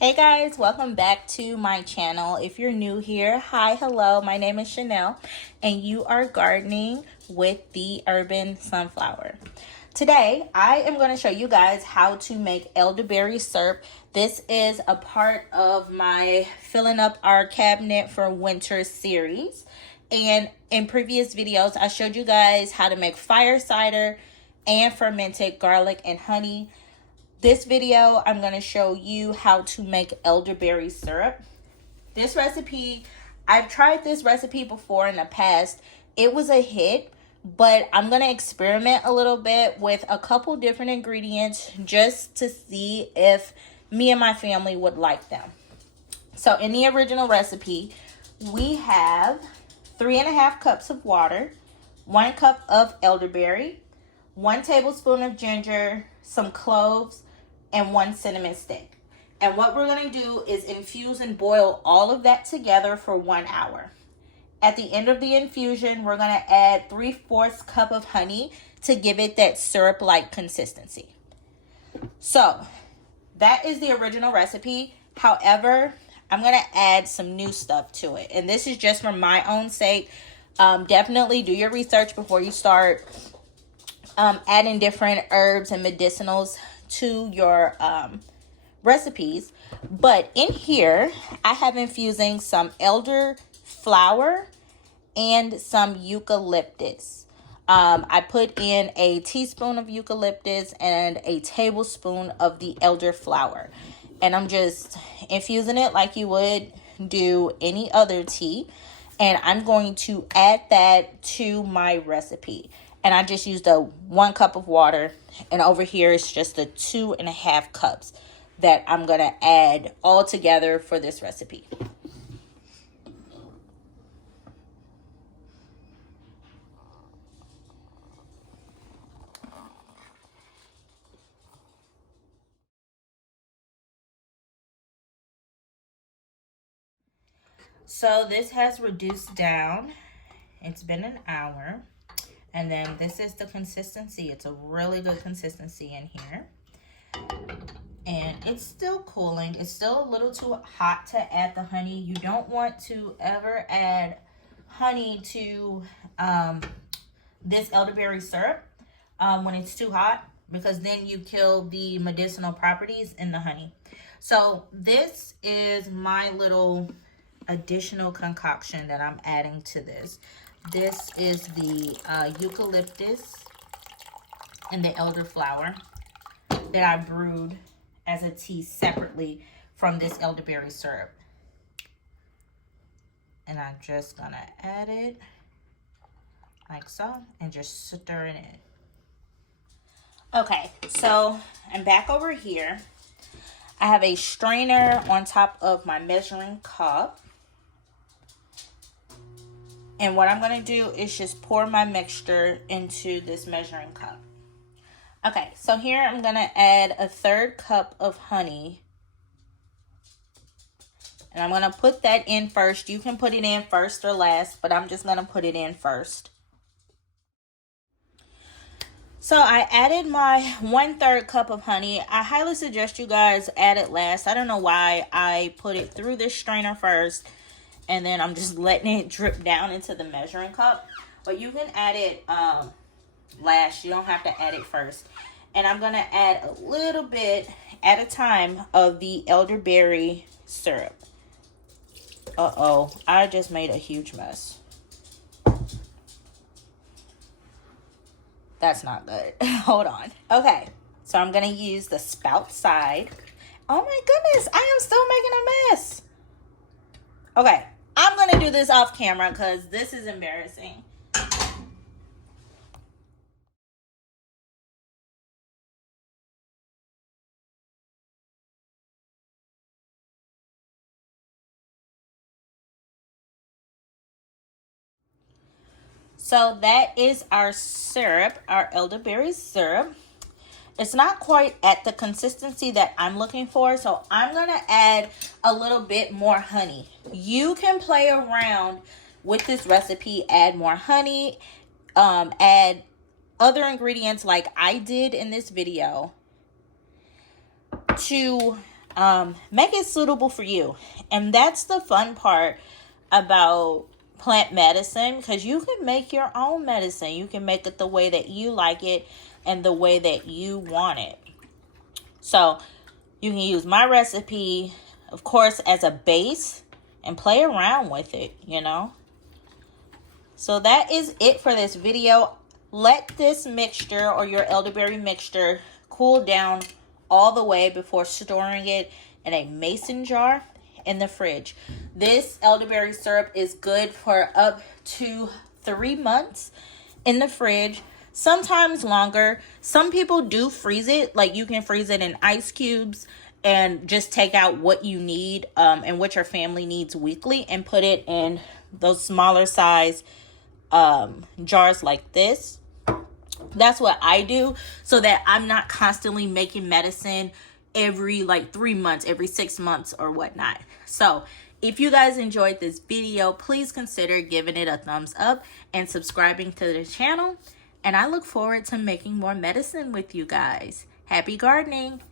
Hey guys, welcome back to my channel. If you're new here, hi, hello, my name is Chanel and you are gardening with the urban sunflower. Today, I am going to show you guys how to make elderberry syrup. This is a part of my filling up our cabinet for winter series. And in previous videos, I showed you guys how to make fire cider and fermented garlic and honey. This video, I'm going to show you how to make elderberry syrup. This recipe, I've tried this recipe before in the past. It was a hit, but I'm going to experiment a little bit with a couple different ingredients just to see if me and my family would like them. So in the original recipe, we have 3.5 cups of water, 1 cup of elderberry, 1 tablespoon of ginger, some cloves, and 1 cinnamon stick. And what we're going to do is infuse and boil all of that together for 1 hour. At the end of the infusion, we're going to add 3/4 cup of honey to give it that syrup-like consistency. So that is the original recipe. However, I'm going to add some new stuff to it. And this is just for my own sake. Definitely do your research before you start adding different herbs and medicinals to your recipes. But in here, I have infusing some elder flower and some eucalyptus. I put in a teaspoon of eucalyptus and a tablespoon of the elder flower. And I'm just infusing it like you would do any other tea. And I'm going to add that to my recipe. And I just used a 1 cup of water. And over here is just the 2.5 cups that I'm going to add all together for this recipe. So this has reduced down. It's been an hour. And then this is the consistency. It's a really good consistency in here. And it's still cooling. It's still a little too hot to add the honey. You don't want to ever add honey to this elderberry syrup when it's too hot, because then you kill the medicinal properties in the honey. So this is my little additional concoction that I'm adding to this. This is the eucalyptus and the elderflower that I brewed as a tea separately from this elderberry syrup. And I'm just gonna add it like so and just stir it in. Okay, so I'm back over here. I have a strainer on top of my measuring cup. And what I'm going to do is just pour my mixture into this measuring cup. Okay, so here I'm going to add a 1/3 cup of honey. And I'm going to put that in first. You can put it in first or last, but I'm just going to put it in first. So I added my 1/3 cup of honey. I highly suggest you guys add it last. I don't know why I put it through this strainer first, and then I'm just letting it drip down into the measuring cup. But you can add it last. You don't have to add it first. And I'm going to add a little bit at a time of the elderberry syrup. Uh-oh, I just made a huge mess. That's not good. Hold on. Okay, so I'm going to use the spout side. Oh my goodness, I am still making a mess. Okay, I'm going to do this off camera because this is embarrassing. So that is our syrup, our elderberry syrup. It's not quite at the consistency that I'm looking for, so I'm going to add a little bit more honey. You can play around with this recipe, add more honey, add other ingredients like I did in this video to make it suitable for you. And that's the fun part about plant medicine, because you can make your own medicine. You can make it the way that you like it and the way that you want it. So you can use my recipe, of course, as a base and play around with it, you know. So that is it for this video. Let this mixture or your elderberry mixture cool down all the way before storing it in a mason jar in the fridge. This elderberry syrup is good for up to 3 months in the fridge, sometimes longer. Some people do freeze it, like you can freeze it in ice cubes and just take out what you need and what your family needs weekly and put it in those smaller size jars like this. That's what I do, so that I'm not constantly making medicine every 3 months, every 6 months or whatnot. So if you guys enjoyed this video, please consider giving it a thumbs up and subscribing to the channel. And I look forward to making more medicine with you guys. Happy gardening!